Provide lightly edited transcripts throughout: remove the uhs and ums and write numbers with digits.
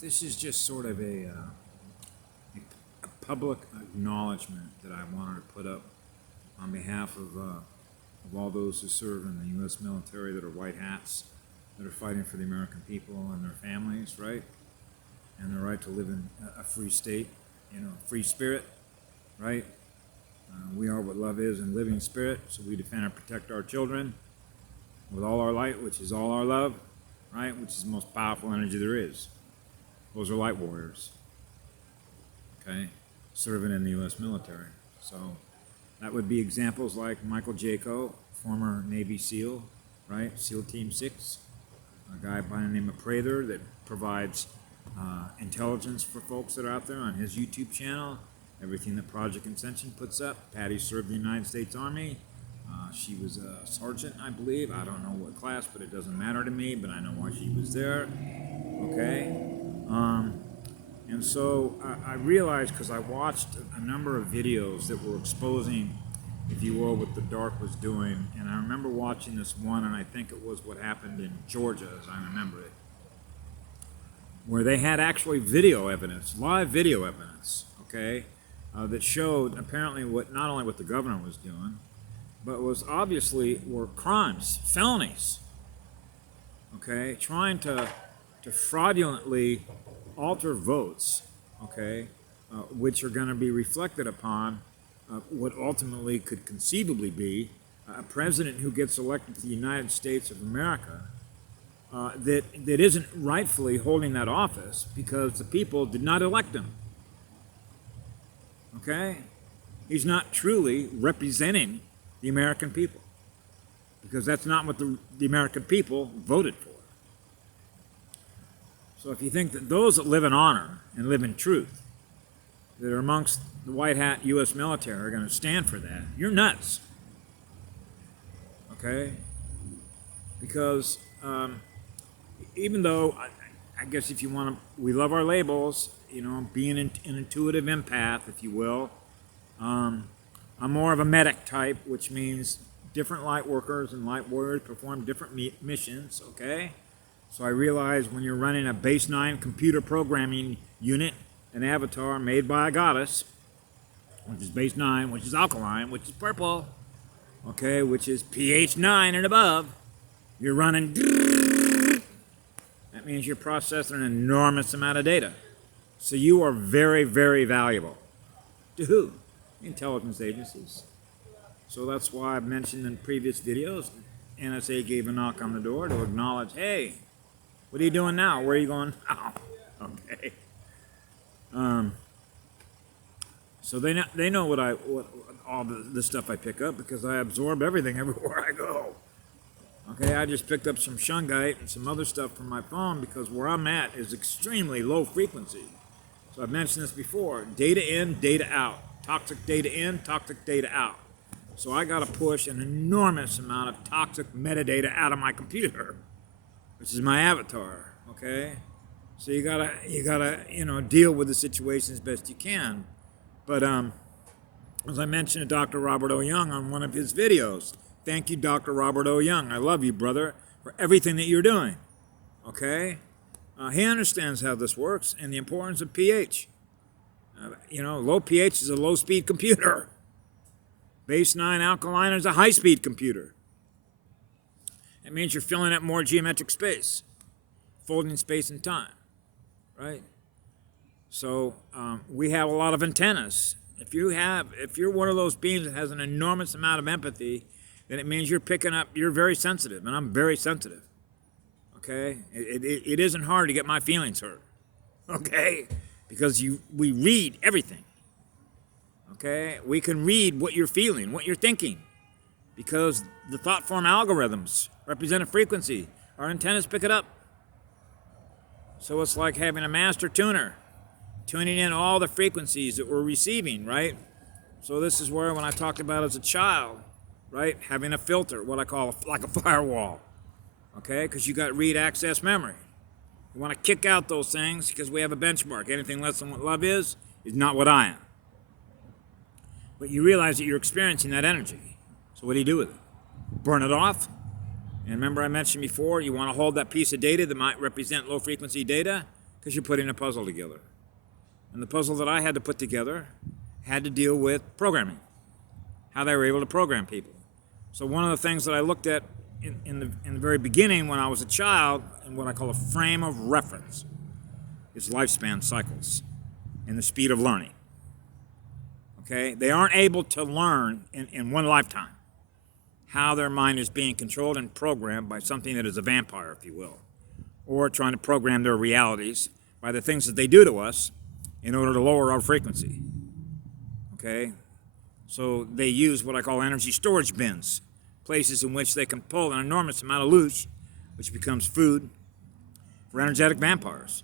This is just sort of a public acknowledgement that I wanted to put up on behalf of all those who serve in the U.S. military that are white hats, that are fighting for the American people and their families, right? And the right to live in a free state, free spirit, right? We are what love is in living spirit, so we defend and protect our children with all our light, which is all our love, right? Which is the most powerful energy there is. Those are light warriors, okay? Serving in the U.S. military. So that would be examples like Michael Jaco, former Navy SEAL, right? SEAL Team 6, a guy by the name of Prather that provides intelligence for folks that are out there on his YouTube channel. Everything that Project Ascension puts up. Patty served the United States Army. She was a sergeant, I believe. I don't know what class, but it doesn't matter to me, but I know why she was there. Okay? And so I realized, because I watched a number of videos that were exposing, if you will, what the dark was doing. And I remember watching this one, and I think it was what happened in Georgia, as I remember it, where they had actually video evidence, live video evidence, okay, that showed apparently not only what the governor was doing, but were crimes, felonies, okay, trying to fraudulently alter votes, okay, which are going to be reflected upon what ultimately could conceivably be a president who gets elected to the United States of America that isn't rightfully holding that office because the people did not elect him. Okay? He's not truly representing the American people because that's not what the American people voted for. So if you think that those that live in honor and live in truth, that are amongst the white hat U.S. military are going to stand for that, you're nuts. Okay? Because even though, I guess if you want to, we love our labels, being an intuitive empath, if you will. I'm more of a medic type, which means different light workers and light warriors perform different missions, okay? So I realize when you're running a base 9 computer programming unit, an avatar made by a goddess, which is base 9, which is alkaline, which is purple, okay, which is pH 9 and above, you're running, that means you're processing an enormous amount of data. So you are very, very valuable. To who? Intelligence agencies. So that's why I've mentioned in previous videos, NSA gave a knock on the door to acknowledge, hey, what are you doing now? Where are you going now? Okay. So they know what all the stuff I pick up because I absorb everything everywhere I go. Okay, I just picked up some shungite and some other stuff from my phone because where I'm at is extremely low frequency. So I've mentioned this before, data in, data out. Toxic data in, toxic data out. So I got to push an enormous amount of toxic metadata out of my computer, which is my avatar, okay? So you gotta deal with the situation as best you can. But as I mentioned to Dr. Robert O. Young on one of his videos, thank you, Dr. Robert O. Young. I love you, brother, for everything that you're doing, okay? He understands how this works and the importance of pH. Low pH is a low-speed computer. Base 9 alkaline is a high-speed computer. It means you're filling up more geometric space, folding space and time, right? So we have a lot of antennas. If you're one of those beings that has an enormous amount of empathy, then it means you're very sensitive, and I'm very sensitive. Okay? It isn't hard to get my feelings hurt. Okay? Because we read everything. Okay? We can read what you're feeling, what you're thinking. Because the thought form algorithms represent a frequency. Our antennas pick it up. So it's like having a master tuner, tuning in all the frequencies that we're receiving, right? So this is where when I talked about as a child, right, having a filter, what I call like a firewall. Okay? Because you got read access memory. You want to kick out those things because we have a benchmark. Anything less than what love is not what I am. But you realize that you're experiencing that energy. So what do you do with it? Burn it off? And remember I mentioned before, you want to hold that piece of data that might represent low frequency data. Because you're putting a puzzle together. And the puzzle that I had to put together had to deal with programming, how they were able to program people. So one of the things that I looked at in the very beginning when I was a child, in what I call a frame of reference, is lifespan cycles and the speed of learning. Okay? They aren't able to learn in one lifetime how their mind is being controlled and programmed by something that is a vampire, if you will, or trying to program their realities by the things that they do to us in order to lower our frequency. Okay? So they use what I call energy storage bins, places in which they can pull an enormous amount of loot, which becomes food for energetic vampires.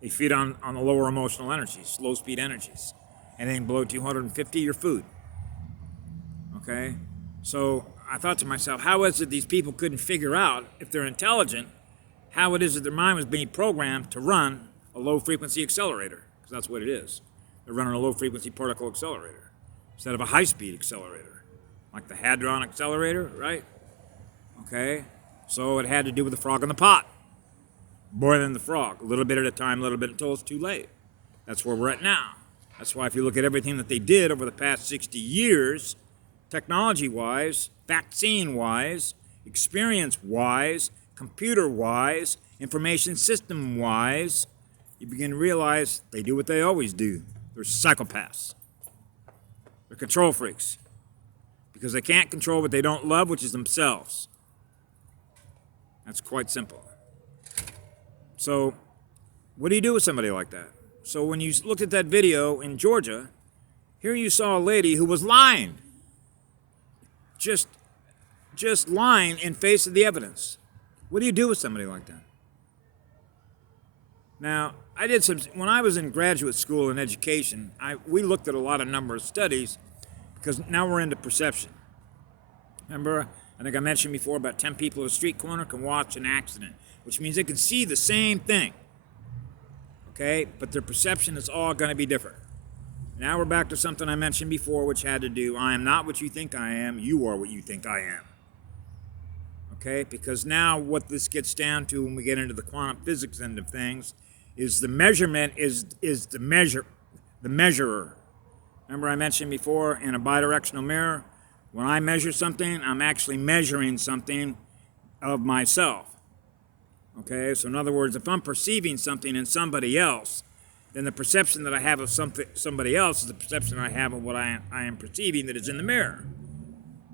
They feed on the lower emotional energies, low speed energies. Anything below 250, your food. Okay? So I thought to myself, how is it these people couldn't figure out, if they're intelligent, how it is that their mind was being programmed to run a low frequency accelerator? Because that's what it is. They're running a low frequency particle accelerator instead of a high speed accelerator, like the Hadron accelerator, right? Okay? So it had to do with the frog in the pot. Boiling the frog, a little bit at a time, a little bit until it's too late. That's where we're at now. That's why if you look at everything that they did over the past 60 years, technology-wise, vaccine-wise, experience-wise, computer-wise, information system-wise, you begin to realize they do what they always do. They're psychopaths. They're control freaks. Because they can't control what they don't love, which is themselves. That's quite simple. So, what do you do with somebody like that? So when you looked at that video in Georgia, here you saw a lady who was lying. Just lying in face of the evidence. What do you do with somebody like that? Now, when I was in graduate school in education, we looked at a lot of number of studies because now we're into perception. Remember, I think I mentioned before about 10 people at a street corner can watch an accident, which means they can see the same thing. Okay, but their perception is all going to be different. Now we're back to something I mentioned before, which had to do, I am not what you think I am, you are what you think I am. Okay, because now what this gets down to when we get into the quantum physics end of things is the measurement is the measurer. Remember I mentioned before in a bidirectional mirror, when I measure something, I'm actually measuring something of myself. Okay, so in other words, if I'm perceiving something in somebody else, then the perception that I have of somebody else is the perception I have of what I am perceiving that is in the mirror.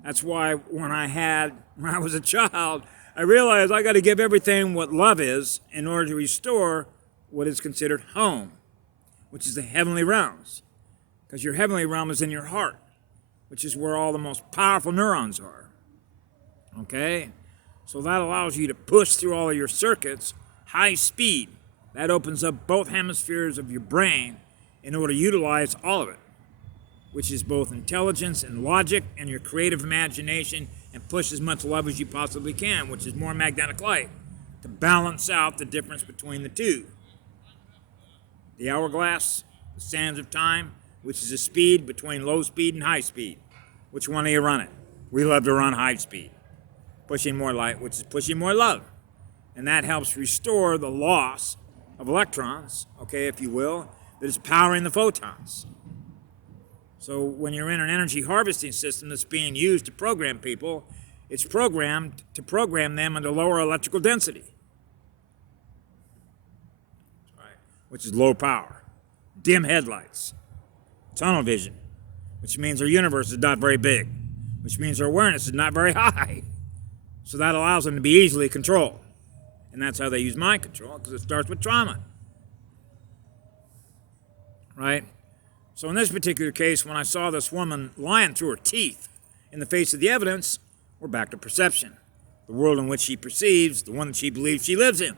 That's why when I was a child, I realized I got to give everything what love is in order to restore what is considered home, which is the heavenly realms. Because your heavenly realm is in your heart, which is where all the most powerful neurons are. Okay? So that allows you to push through all of your circuits, high speed. That opens up both hemispheres of your brain in order to utilize all of it, which is both intelligence and logic and your creative imagination, and push as much love as you possibly can, which is more magnetic light, to balance out the difference between the two. The hourglass, the sands of time, which is a speed between low speed and high speed. Which one are you running? We love to run high speed. Pushing more light, which is pushing more love. And that helps restore the loss of electrons, okay, if you will, that is powering the photons. So when you're in an energy harvesting system that's being used to program people, it's programmed to program them into lower electrical density. Right. Which is low power. Dim headlights. Tunnel vision. Which means our universe is not very big. Which means our awareness is not very high. So that allows them to be easily controlled. And that's how they use mind control, because it starts with trauma. Right? So in this particular case, when I saw this woman lying through her teeth in the face of the evidence, we're back to perception. The world in which she perceives, the one that she believes she lives in.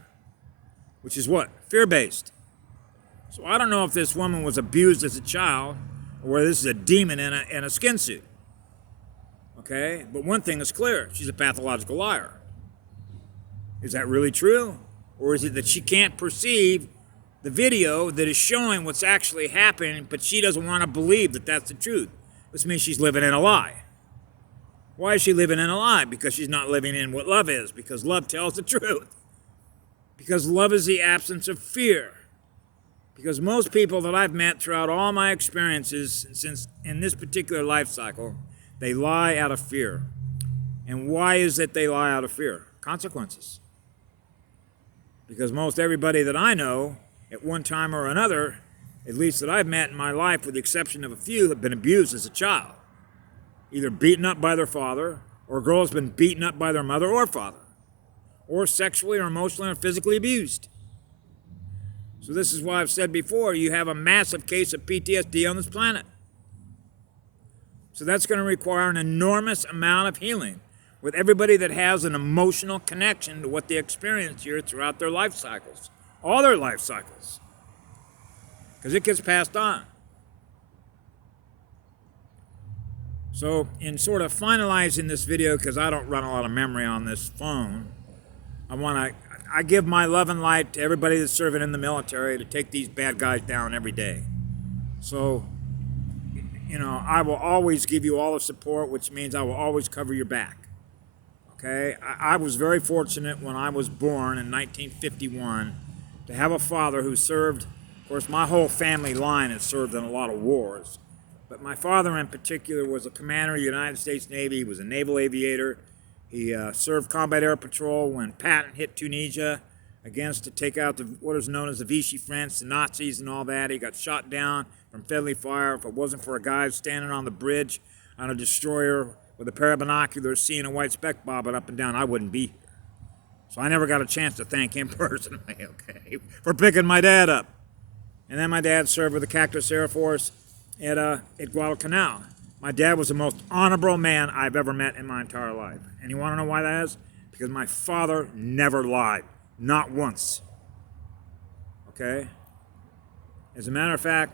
Which is what? Fear-based. So I don't know if this woman was abused as a child, or whether this is a demon in a skin suit. Okay? But one thing is clear. She's a pathological liar. Is that really true? Or is it that she can't perceive the video that is showing what's actually happening, but she doesn't want to believe that that's the truth? This means she's living in a lie. Why is she living in a lie? Because she's not living in what love is, because love tells the truth. Because love is the absence of fear. Because most people that I've met throughout all my experiences since in this particular life cycle, they lie out of fear. And why is it they lie out of fear? Consequences. Because most everybody that I know, at one time or another, at least that I've met in my life, with the exception of a few, have been abused as a child. Either beaten up by their father, or a girl has been beaten up by their mother or father, or sexually or emotionally or physically abused. So this is why I've said before, you have a massive case of PTSD on this planet. So that's going to require an enormous amount of healing with everybody that has an emotional connection to what they experience here throughout their life cycles. All their life cycles. Because it gets passed on. So in sort of finalizing this video, because I don't run a lot of memory on this phone, I give my love and light to everybody that's serving in the military to take these bad guys down every day. So, I will always give you all the support, which means I will always cover your back. Okay? I was very fortunate when I was born in 1951 to have a father who served. Of course, my whole family line has served in a lot of wars. But my father in particular was a commander of the United States Navy. He was a naval aviator. He served combat air patrol when Patton hit Tunisia to take out what is known as the Vichy French, the Nazis and all that. He got shot down from friendly fire. If it wasn't for a guy standing on the bridge on a destroyer with a pair of binoculars seeing a white speck bobbing up and down, I wouldn't be here. So I never got a chance to thank him personally, okay, for picking my dad up. And then my dad served with the Cactus Air Force at Guadalcanal. My dad was the most honorable man I've ever met in my entire life. And you want to know why that is? Because my father never lied. Not once. Okay? As a matter of fact,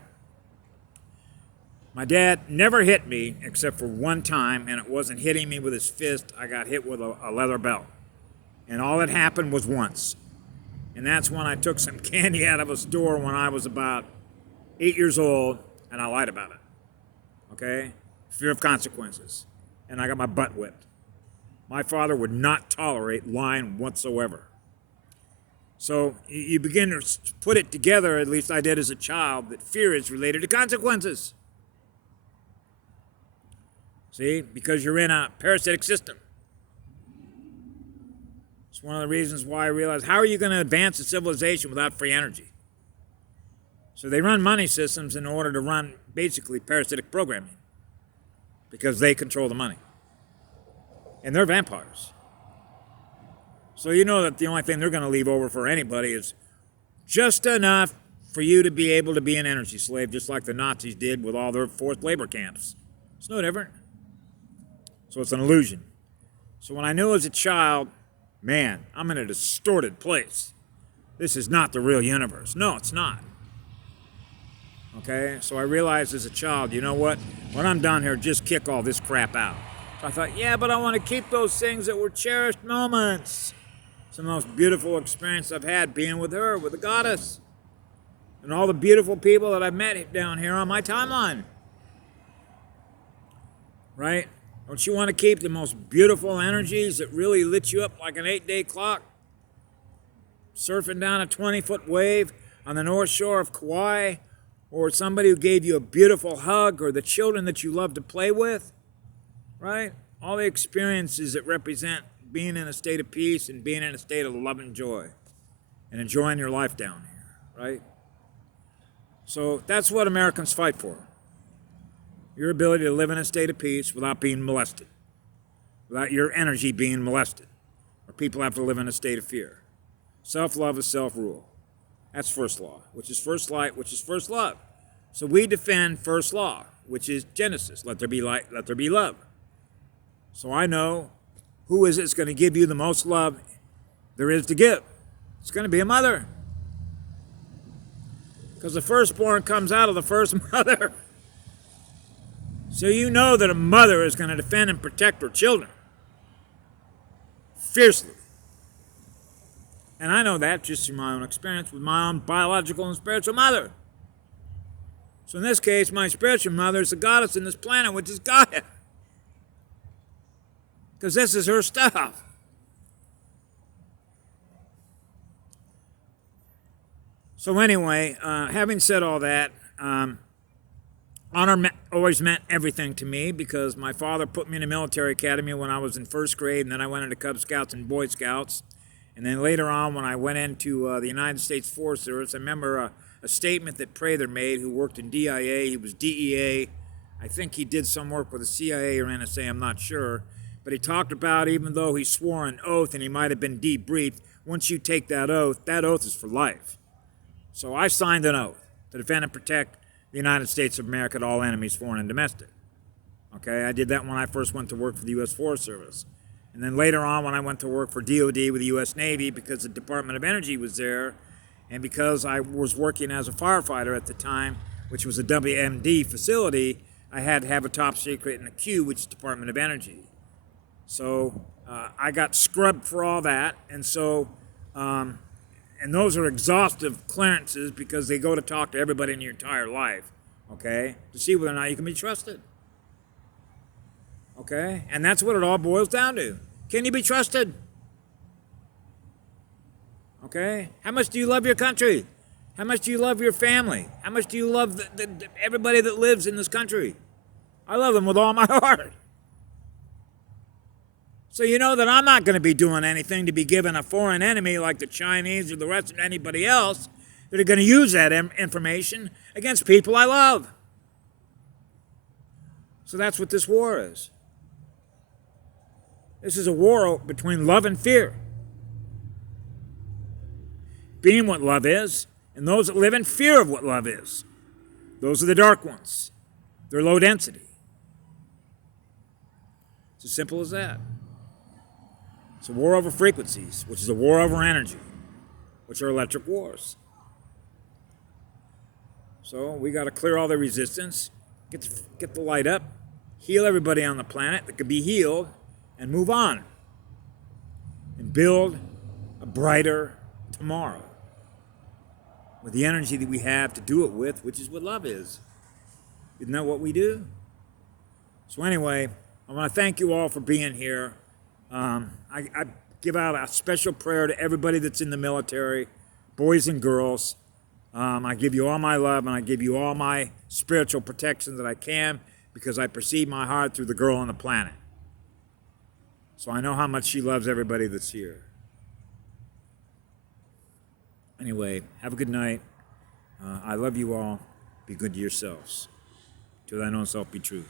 my dad never hit me except for one time, and it wasn't hitting me with his fist. I got hit with a leather belt. And all that happened was once. And that's when I took some candy out of a store when I was about 8 years old, and I lied about it. Okay? Fear of consequences. And I got my butt whipped. My father would not tolerate lying whatsoever. So you begin to put it together, at least I did as a child, that fear is related to consequences. See? Because you're in a parasitic system. It's one of the reasons why I realized, how are you going to advance a civilization without free energy? So they run money systems in order to run basically parasitic programming. Because they control the money. And they're vampires. So you know that the only thing they're going to leave over for anybody is just enough for you to be able to be an energy slave, just like the Nazis did with all their forced labor camps. It's no different. So it's an illusion. So when I knew as a child, man, I'm in a distorted place. This is not the real universe. No, it's not. Okay? So I realized as a child, you know what? When I'm done here, just kick all this crap out. So I thought, yeah, but I want to keep those things that were cherished moments. It's the most beautiful experience I've had being with her, with the goddess. And all the beautiful people that I've met down here on my timeline. Right? Don't you want to keep the most beautiful energies that really lit you up like an 8-day clock? Surfing down a 20-foot wave on the north shore of Kauai, or somebody who gave you a beautiful hug, or the children that you love to play with, right? All the experiences that represent being in a state of peace and being in a state of love and joy and enjoying your life down here, right? So that's what Americans fight for. Your ability to live in a state of peace without being molested, without your energy being molested, or people have to live in a state of fear. Self-love is self-rule. That's first law, which is first light, which is first love. So we defend first law, which is Genesis. Let there be light, let there be love. So I know who is it's going to give you the most love there is to give. It's going to be a mother. Because the firstborn comes out of the first mother. So you know that a mother is going to defend and protect her children. Fiercely. And I know that just through my own experience with my own biological and spiritual mother. So in this case, my spiritual mother is the goddess in this planet, which is Gaia. Because this is her stuff. So anyway, having said all that, honor always meant everything to me because my father put me in a military academy when I was in first grade, and then I went into Cub Scouts and Boy Scouts. And then later on, when I went into the United States Forest Service, I remember a statement that Prather made, who worked in DIA. He was DEA. I think he did some work with the CIA or NSA, I'm not sure. But he talked about, even though he swore an oath and he might have been debriefed, once you take that oath is for life. So I signed an oath to defend and protect the United States of America at all enemies, foreign and domestic. Okay, I did that when I first went to work for the U.S. Forest Service. And then later on, when I went to work for DOD with the U.S. Navy, because the Department of Energy was there, and because I was working as a firefighter at the time, which was a WMD facility, I had to have a top secret and a Q, which is Department of Energy. So I got scrubbed for all that, and so, and those are exhaustive clearances because they go to talk to everybody in your entire life, okay, to see whether or not you can be trusted. Okay? And that's what it all boils down to. Can you be trusted? Okay? How much do you love your country? How much do you love your family? How much do you love everybody that lives in this country? I love them with all my heart. So you know that I'm not going to be doing anything to be given a foreign enemy like the Chinese or the rest of anybody else that are going to use that information against people I love. So that's what this war is. This is a war between love and fear. Being what love is, and those that live in fear of what love is. Those are the dark ones. They're low density. It's as simple as that. It's a war over frequencies, which is a war over energy, which are electric wars. So we got to clear all the resistance, get the light up, heal everybody on the planet that could be healed, and move on. And build a brighter tomorrow with the energy that we have to do it with, which is what love is. Isn't that what we do? So anyway, I want to thank you all for being here. I give out a special prayer to everybody that's in the military, boys and girls. I give you all my love, and I give you all my spiritual protection that I can, because I perceive my heart through the girl on the planet. So I know how much she loves everybody that's here. Anyway, have a good night. I love you all. Be good to yourselves. To thine own self be true.